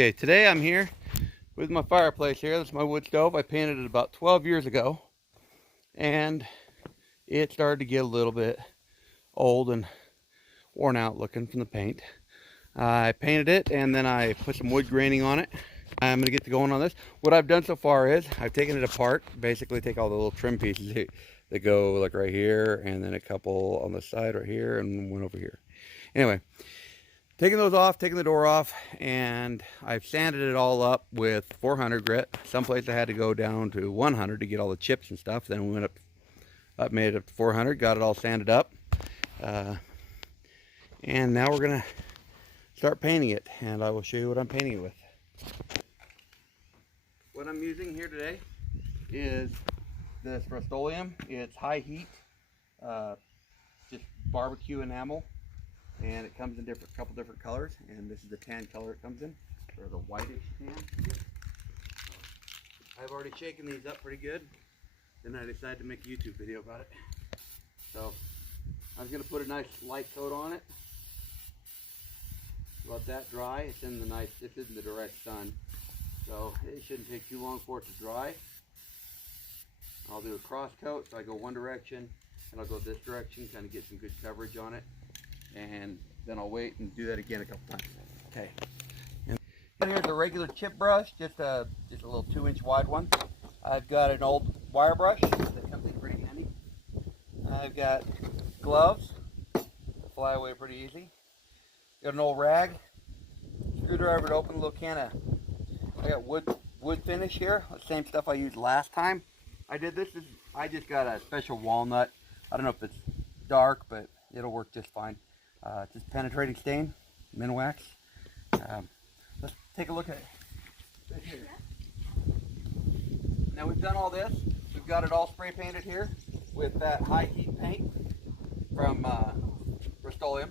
Okay, today I'm here with my fireplace here. This is my wood stove. I painted it about 12 years ago, and it started to get a little bit old and worn out looking from the paint. I painted it, and then I put some wood graining on it. I'm going to get going on this. What I've done so far is I've taken it apart, basically take all the little trim pieces that go like right here, and then a couple on the side right here, and one over here. Anyway, taking those off, taking the door off, and I've sanded it all up with 400 grit. Someplace I had to go down to 100 to get all the chips and stuff. Then we went up, made it up to 400, got it all sanded up. And now we're gonna start painting it, and I will show you what I'm painting it with. What I'm using here today is this Rust-Oleum. It's high heat, just barbecue enamel. And it comes in couple different colors, and this is the tan color it comes in, or the whitish tan. I've already shaken these up pretty good, then I decided to make a YouTube video about it. So I was going to put a nice light coat on it, let that dry. It's in the direct sun, so it shouldn't take too long for it to dry. I'll do a cross coat, so I go one direction, and I'll go this direction, kind of get some good coverage on it. And then I'll wait and do that again a couple times. Okay. And here's a regular chip brush, just a little 2-inch wide one. I've got an old wire brush that comes in pretty handy. I've got gloves that fly away pretty easy. Got an old rag, screwdriver to open a little can of. I got wood finish here, the same stuff I used last time I did this. I just got a special walnut. I don't know if it's dark, but it'll work just fine. Just penetrating stain, Minwax. Let's take a look at it right here. Now we've done all this. We've got it all spray painted here with that high heat paint from Rust-Oleum.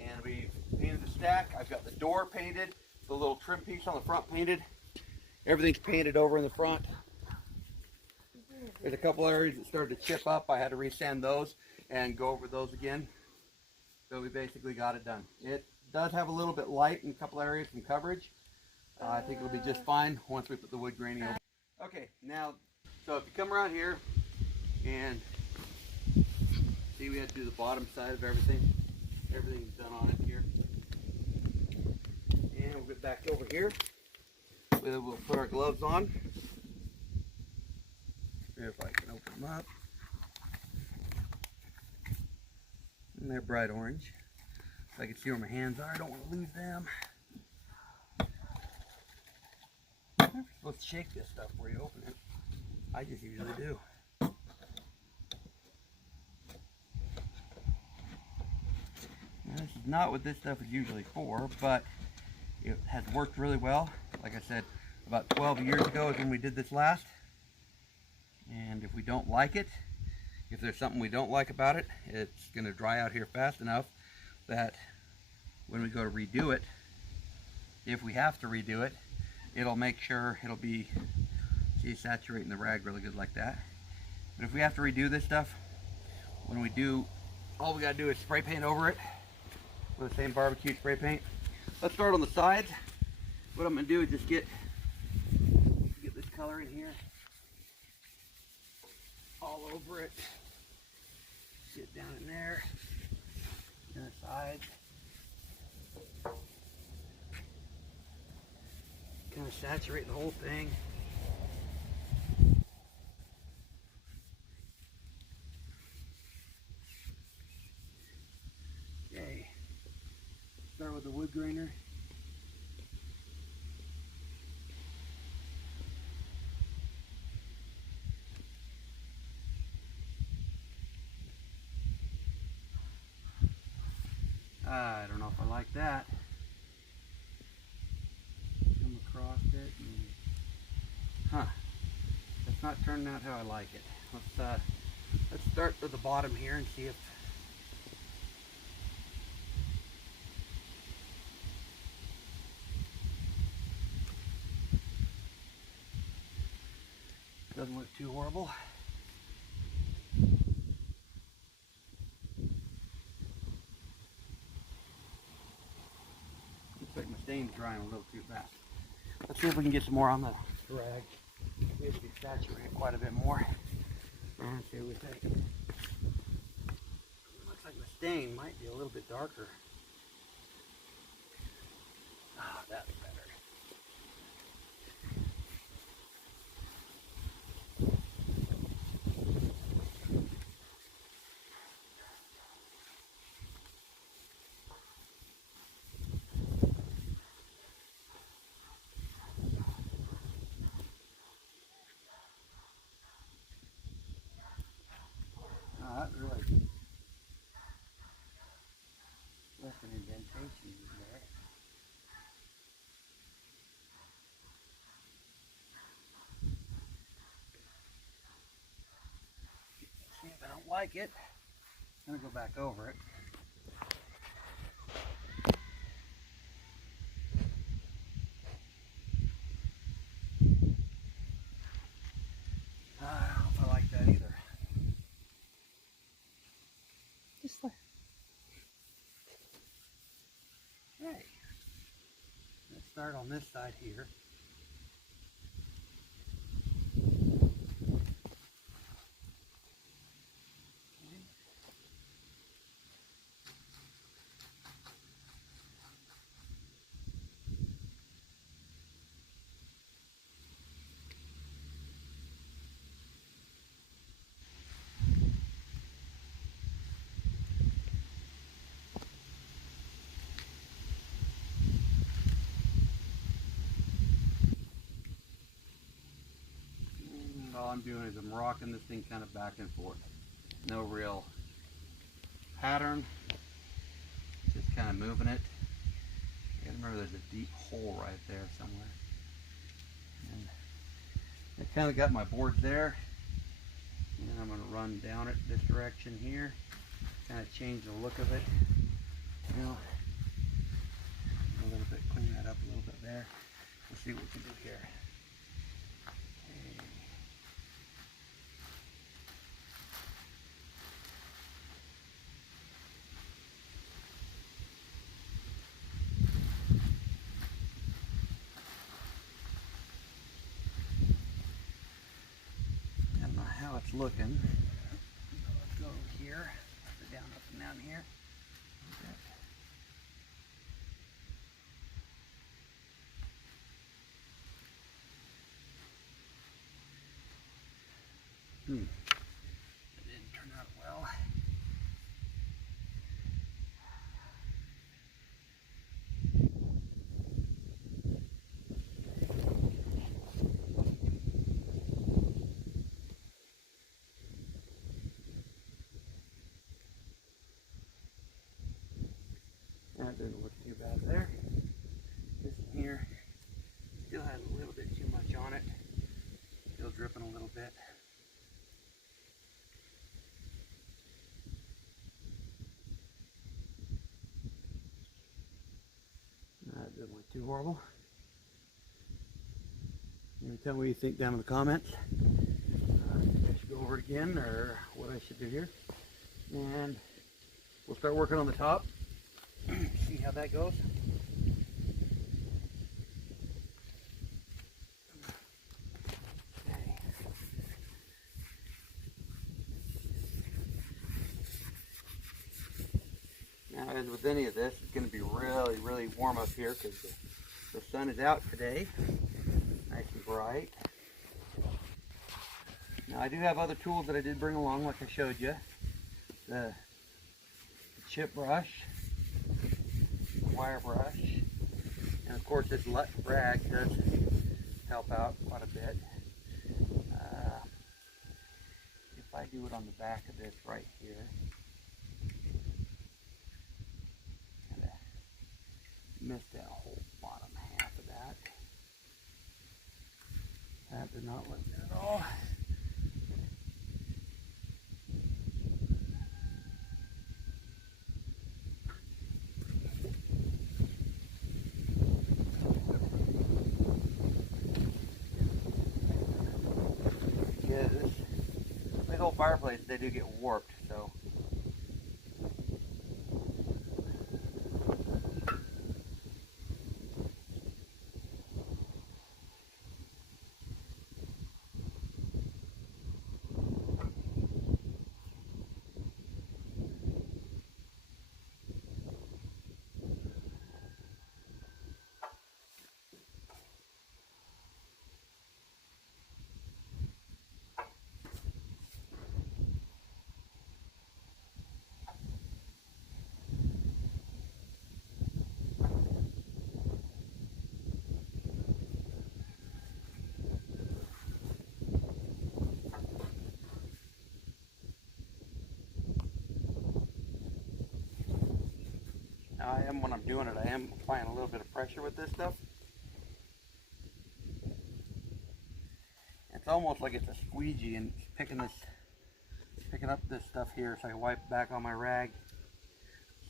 And we've painted the stack. I've got the door painted, the little trim piece on the front painted. Everything's painted over in the front. There's a couple areas that started to chip up. I had to resand those and go over those again. So we basically got it done. It does have a little bit light in a couple areas from coverage. I think it'll be just fine once we put the wood graining over. Okay, now, so if you come around here and see, we had to do the bottom side of everything. Everything's done on it here. And we'll get back over here. We'll put our gloves on. If I can open them up. And they're bright orange. So I can see where my hands are. I don't want to lose them. You're never supposed to shake this stuff before you open it. I just usually do. Now, this is not what this stuff is usually for, but it has worked really well. Like I said, about 12 years ago is when we did this last. And if we don't like it, if there's something we don't like about it, it's going to dry out here fast enough that when we go to redo it, if we have to redo it, it'll make sure it'll be, see, saturating the rag really good like that. But if we have to redo this stuff, when we do, all we got to do is spray paint over it with the same barbecue spray paint. Let's start on the sides. What I'm going to do is just get this color in here, all over it. Get down in there, and the sides. Kind of saturate the whole thing. Okay, start with the wood grainer. I don't know if I like that. Come across it and, that's not turning out how I like it. Let's start with the bottom here and see if it doesn't look too horrible. Looks like my stain's drying a little too fast. Let's see if we can get some more on the drag. We have to be saturated quite a bit more. And see what we think. Looks like the stain might be a little bit darker. Oh, that's better. That really left an indentation there. See if I don't like it, I'm gonna go back over it. I don't know if I like that either. Just like. Okay, let's start on this side here. All I'm doing is I'm rocking this thing kind of back and forth. No real pattern, just kind of moving it. You gotta remember there's a deep hole right there somewhere. And I kind of got my board there, and I'm going to run down it this direction here, kind of change the look of it. You know, a little bit, clean that up a little bit there. We'll see what we can do here. It's looking. Let's go over here, down, up and down here. It didn't turn out well. That didn't look too bad there. This one here still has a little bit too much on it. Still dripping a little bit. That didn't look too horrible. You tell me what you think down in the comments. I should go over it again, or what I should do here. And we'll start working on the top. See how that goes. Okay. Now, as with any of this, it's going to be really, really warm up here because the sun is out today, nice and bright. Now, I do have other tools that I did bring along, like I showed you. The chip brush, wire brush, and of course this rag does help out quite a bit. If I do it on the back of this right here, kind of missed that whole bottom half of that. That did not look good at all. Fireplace, they do get warped, so when I'm doing it, I am applying a little bit of pressure with this stuff. It's almost like it's a squeegee, and picking up this stuff here so I can wipe it back on my rag.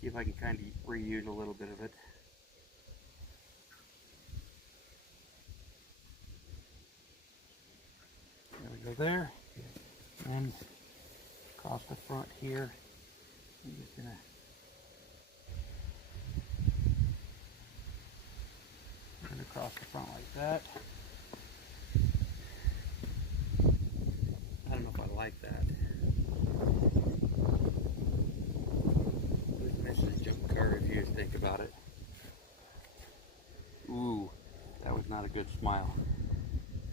See if I can kind of reuse a little bit of it. There we go there. And across the front here, I'm just gonna put it across the front like that. I don't know if I like that. This is junk car if you just think about it. Ooh, that was not a good smile.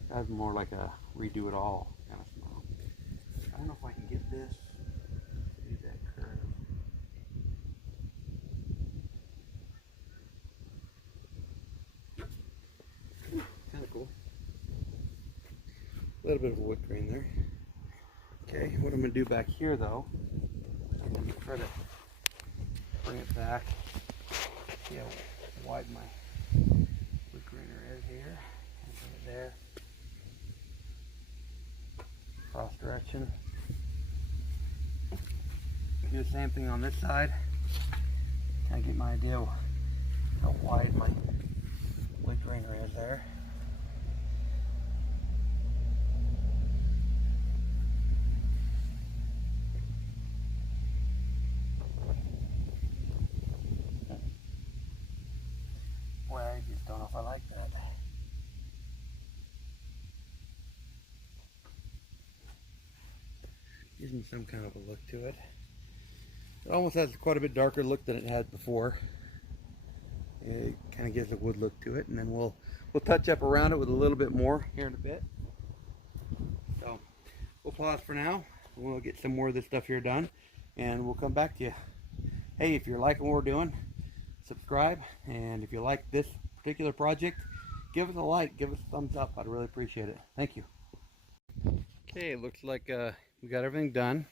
That was more like a redo it all kind of smile. I don't know if I can get this to do that curve. Kind of cool. A little bit of wood grain there. Okay, what I'm going to do back here though, I'm going to try to bring it back. See how wide my wood grainer is here. And bring it there. Cross direction. Do the same thing on this side. Kind of get my idea of how wide my wood grainer is there. Well, I just don't know if I like that. Gives me some kind of a look to it. It almost has quite a bit darker look than it had before. It kind of gives a wood look to it, and then we'll touch up around it with a little bit more here in a bit. So we'll pause for now. We'll get some more of this stuff here done, and we'll come back to you. Hey, if you're liking what we're doing, subscribe, and if you like this particular project, give us a like, give us a thumbs up. I'd really appreciate it. Thank you. Okay, it looks like we got everything done.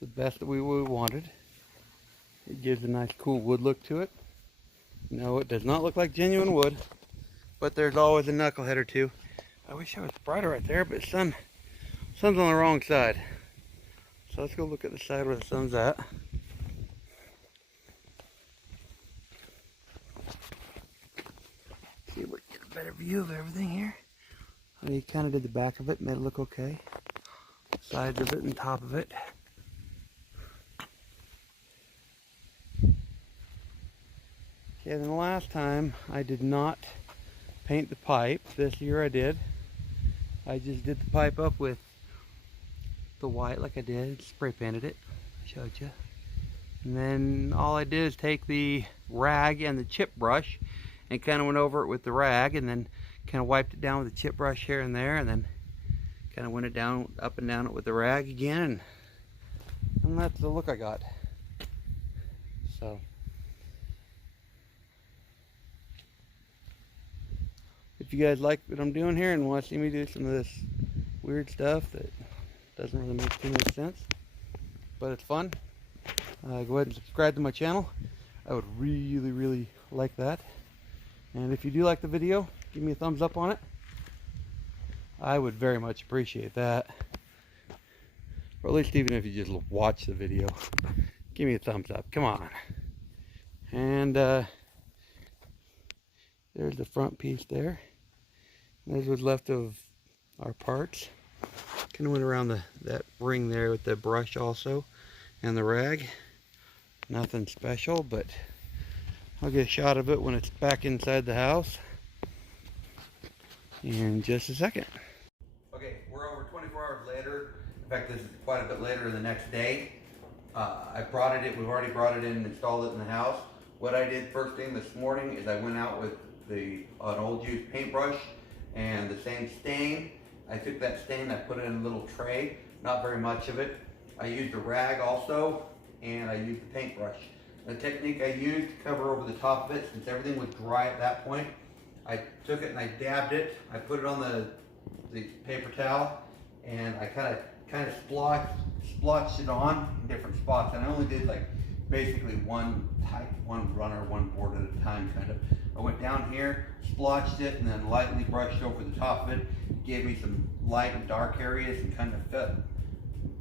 The best that we wanted. It gives a nice cool wood look to it. No, it does not look like genuine wood, but there's always a knucklehead or two. I wish I was brighter right there, but sun's on the wrong side. So let's go look at the side where the sun's at. See if we can get a better view of everything here. I mean, kind of did the back of it, made it look okay. Sides of it and top of it. Okay, then the last time I did not paint the pipe. This year I did. I just did the pipe up with the white like I did, spray painted it. I showed you. And then all I did is take the rag and the chip brush and kind of went over it with the rag, and then kind of wiped it down with the chip brush here and there, and then kind of went it down, up and down it with the rag again, and that's the look I got. So if you guys like what I'm doing here and want to see me do some of this weird stuff that doesn't really make too much sense, but it's fun, go ahead and subscribe to my channel. I would really like that. And if you do like the video, give me a thumbs up on it. I would very much appreciate that. Or at least even if you just watch the video, give me a thumbs up. Come on. And there's the front piece there. There's what's left of our parts. Kind of went around that ring there with the brush also, and the rag. Nothing special, but I'll get a shot of it when it's back inside the house in just a second. Okay, we're over 24 hours later. In fact, this is quite a bit later the next day. We've already brought it in and installed it in the house. What I did first thing this morning is I went out with an old used paintbrush and the same stain. I took that stain, I put it in a little tray, not very much of it. I used a rag also, and I used the paintbrush. The technique I used to cover over the top of it, since everything was dry at that point, I took it and I dabbed it. I put it on the paper towel, and I kind of splotched it on in different spots. And I only did like basically one type, one runner, one board at a time kind of. I went down here, splotched it, and then lightly brushed over the top of it. It gave me some light and dark areas and kind of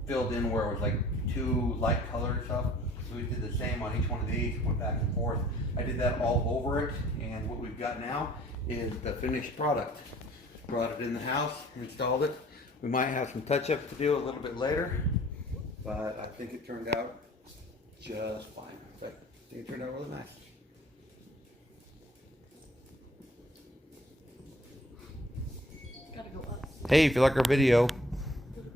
filled in where it was like two light colors up. So we did the same on each one of these, went back and forth. I did that all over it, and what we've got now is the finished product. Brought it in the house, installed it. We might have some touch-up to do a little bit later, but I think it turned out just fine. In fact, I think it turned out really nice. Gotta go up. Hey, if you like our video,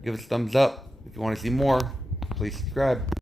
give us a thumbs up. If you want to see more, please subscribe.